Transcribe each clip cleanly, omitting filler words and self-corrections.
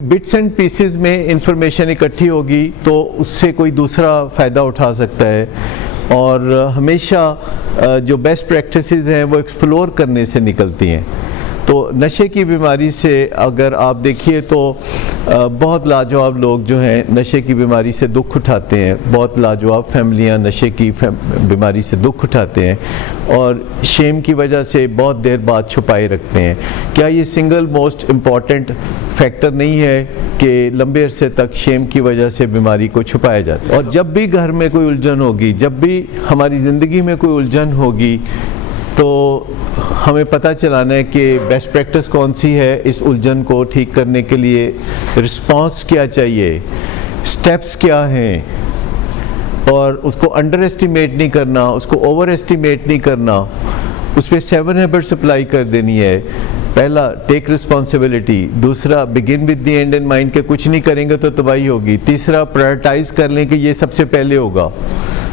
Bits and pieces में information इकट्ठी होगी तो उससे कोई दूसरा फ़ायदा उठा सकता है। और हमेशा जो बेस्ट प्रैक्टिसेस हैं वो एक्सप्लोर करने से निकलती हैं। तो नशे की बीमारी से अगर आप देखिए तो बहुत लाजवाब लोग जो हैं नशे की बीमारी से दुख उठाते हैं, बहुत लाजवाब फैमिलियां नशे की बीमारी से दुख उठाते हैं और शेम की वजह से बहुत देर बाद छुपाए रखते हैं। क्या ये सिंगल मोस्ट इम्पॉर्टेंट फैक्टर नहीं है कि लंबे अरसे तक शेम की वजह से बीमारी को छुपाया जाता है? और जब भी घर में कोई उलझन होगी, जब भी हमारी ज़िंदगी में कोई उलझन होगी, तो हमें पता चलाना है कि बेस्ट प्रैक्टिस कौन सी है, इस उलझन को ठीक करने के लिए रिस्पांस क्या चाहिए, स्टेप्स क्या हैं, और उसको अंडर एस्टिमेट नहीं करना, उसको ओवर एस्टिमेट नहीं करना। उस पर 7 हैबिट्स अप्लाई कर देनी है। पहला, टेक रिस्पॉन्सिबिलिटी। दूसरा, begin with the and in mind के कुछ नहीं करेंगे तो तबाही होगी। तीसरा, प्रायोरिटाइज कर लें कि ये सबसे पहले होगा।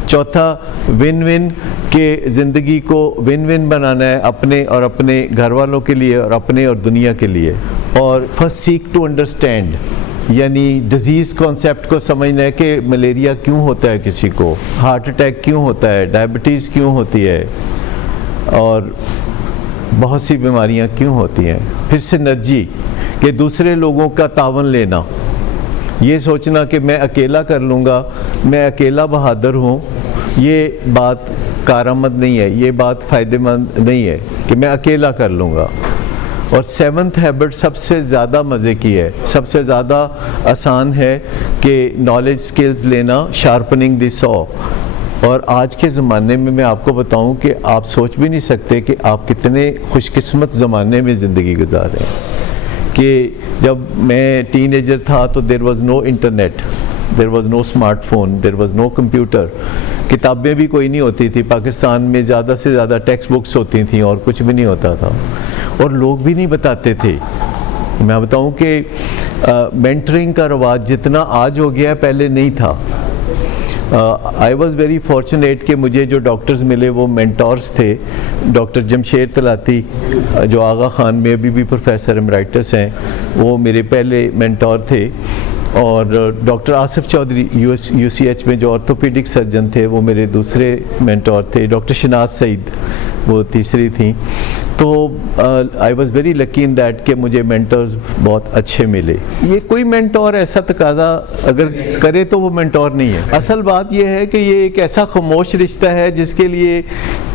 चौथा, विन विन के ज़िंदगी को विन विन बनाना है, अपने और अपने घर वालों के लिए और अपने और दुनिया के लिए। और फर्स्ट, सीक टू अंडरस्टैंड, यानी डिज़ीज़ कॉन्सेप्ट को समझना है कि मलेरिया क्यों होता है किसी को, हार्ट अटैक क्यों होता है, डायबिटीज़ क्यों होती है और बहुत सी बीमारियां क्यों होती हैं। फिर सिनर्जी, कि दूसरे लोगों का तावन लेना, ये सोचना कि मैं अकेला कर लूँगा, मैं अकेला बहादुर हूँ, ये बात कारआमद नहीं है, ये बात फ़ायदेमंद नहीं है कि मैं अकेला कर लूँगा। और 7th हैबिट सबसे ज़्यादा मज़े की है, सबसे ज़्यादा आसान है कि नॉलेज स्किल्स लेना, शार्पनिंग द सॉ। और आज के ज़माने में मैं आपको बताऊं कि आप सोच भी नहीं सकते कि आप कितने खुशकिस्मत ज़माने में ज़िंदगी गुजार रहे हैं। कि जब मैं टीनेजर था तो there was no internet, there was no smartphone, there was no computer, किताबें भी कोई नहीं होती थी। पाकिस्तान में ज़्यादा से ज़्यादा टेक्स्ट बुक्स होती थी और कुछ भी नहीं होता था, और लोग भी नहीं बताते थे। मैं बताऊं कि मेंटरिंग का रवाज जितना आज हो गया है पहले नहीं था। आई वॉज़ वेरी फॉर्चुनेट कि मुझे जो डॉक्टर्स मिले वो मेंटोर्स थे। डॉक्टर जमशेद तलाती जो आगा खान में अभी भी प्रोफेसर एमराइटस हैं, वो मेरे पहले मेंटोर थे। और डॉक्टर आसिफ चौधरी UCH में जो ऑर्थोपेडिक सर्जन थे वो मेरे दूसरे मेंटोर थे। डॉक्टर शनाज सईद वो तीसरी थी। तो I was very lucky in that कि मुझे मेंटर्स बहुत अच्छे मिले। ये कोई मेंटोर ऐसा तकाजा अगर करे तो वो मेंटोर नहीं है। असल बात ये है कि ये एक ऐसा खामोश रिश्ता है जिसके लिए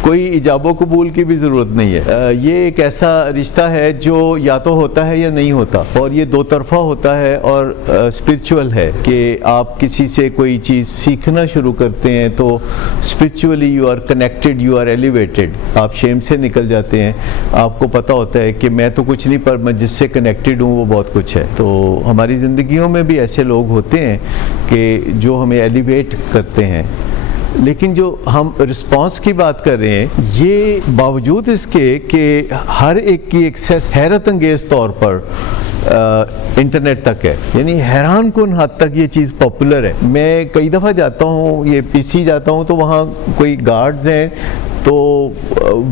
कोई इजाबो कबूल की भी ज़रूरत नहीं है। ये एक ऐसा रिश्ता है जो या तो होता है या नहीं होता, और ये दो तरफ़ा होता है और स्पिरिचुअल है कि आप किसी से कोई चीज़ सीखना शुरू करते हैं तो spiritually you are connected, you are elevated. आप शेम से निकल जाते हैं, आपको पता होता है कि मैं तो कुछ नहीं पर मैं जिससे कनेक्टेड हूँ वो बहुत कुछ है। तो हमारी ज़िंदगियों में भी ऐसे लोग होते हैं कि जो हमें एलिवेट करते हैं। लेकिन जो हम रिस्पांस की बात कर रहे हैं, ये बावजूद इसके कि हर एक की एक्सेस हैरत अंगेज़ तौर पर इंटरनेट तक है, यानी हैरान कुन हद तक ये चीज़ पॉपुलर है। मैं कई दफ़ा जाता हूँ, ये PC जाता हूँ, तो वहाँ कोई गार्ड्स हैं तो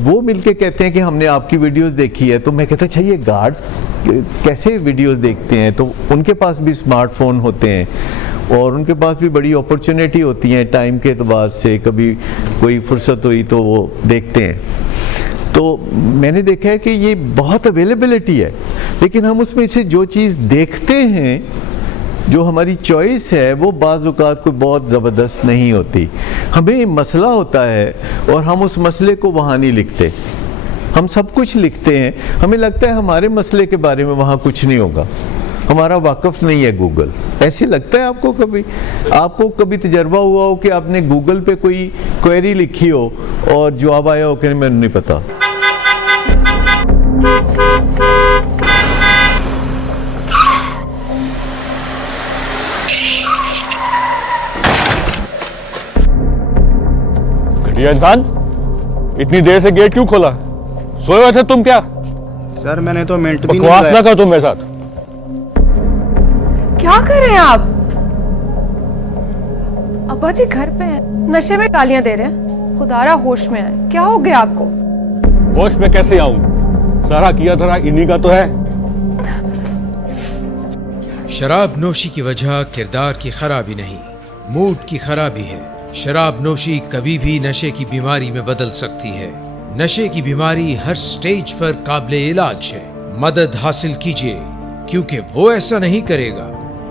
वो मिलके कहते हैं कि हमने आपकी वीडियोस देखी है। तो मैं कहता अच्छा ये गार्ड्स कैसे वीडियोस देखते हैं? तो उनके पास भी स्मार्टफोन होते हैं और उनके पास भी बड़ी अपॉर्चुनिटी होती हैं टाइम के एतबार से, कभी कोई फुर्सत हुई तो वो देखते हैं। तो मैंने देखा है कि ये बहुत अवेलेबिलिटी है, लेकिन हम उसमें से जो चीज़ देखते हैं, जो हमारी चॉइस है, वो बाज़ औक़ात कोई बहुत ज़बरदस्त नहीं होती। हमें मसला होता है और हम उस मसले को वहाँ नहीं लिखते। हम सब कुछ लिखते हैं, हमें लगता है हमारे मसले के बारे में वहाँ कुछ नहीं होगा, हमारा वाकफ़ नहीं है गूगल। ऐसे लगता है आपको? आपको कभी तजर्बा हुआ हो कि आपने गूगल पे कोई क्वेरी लिखी हो और जवाब आया हो कि मैंने नहीं पता? ये इंसान इतनी देर से गेट क्यों खोला? सोए हुए थे तुम क्या? सर मैंने तो मिनट भी बकवास ना कर तुम मेरे साथ। क्या कर रहे हैं आप? अब्बा जी घर पे हैं, नशे में गालियां दे रहे हैं। खुदारा होश में आए, क्या हो गया आपको? होश में कैसे आऊं? सारा किया धरा इन्हीं का तो है। शराब नोशी की वजह किरदार की खराबी नहीं, मूड की खराबी है। शराब नोशी कभी भी नशे की बीमारी में बदल सकती है। नशे की बीमारी हर स्टेज पर काबिले इलाज है। मदद हासिल कीजिए, क्योंकि वो ऐसा नहीं करेगा।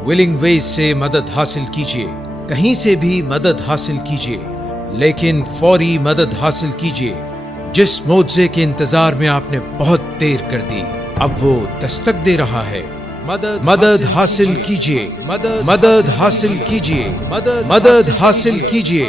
विलिंग वेज से मदद हासिल कीजिए, कहीं से भी मदद हासिल कीजिए, लेकिन फौरी मदद हासिल कीजिए। जिस मुआवजे के इंतजार में आपने बहुत देर कर दी, अब वो दस्तक दे रहा है। मदद हासिल कीजिए, मदद हासिल कीजिए, मदद हासिल कीजिए।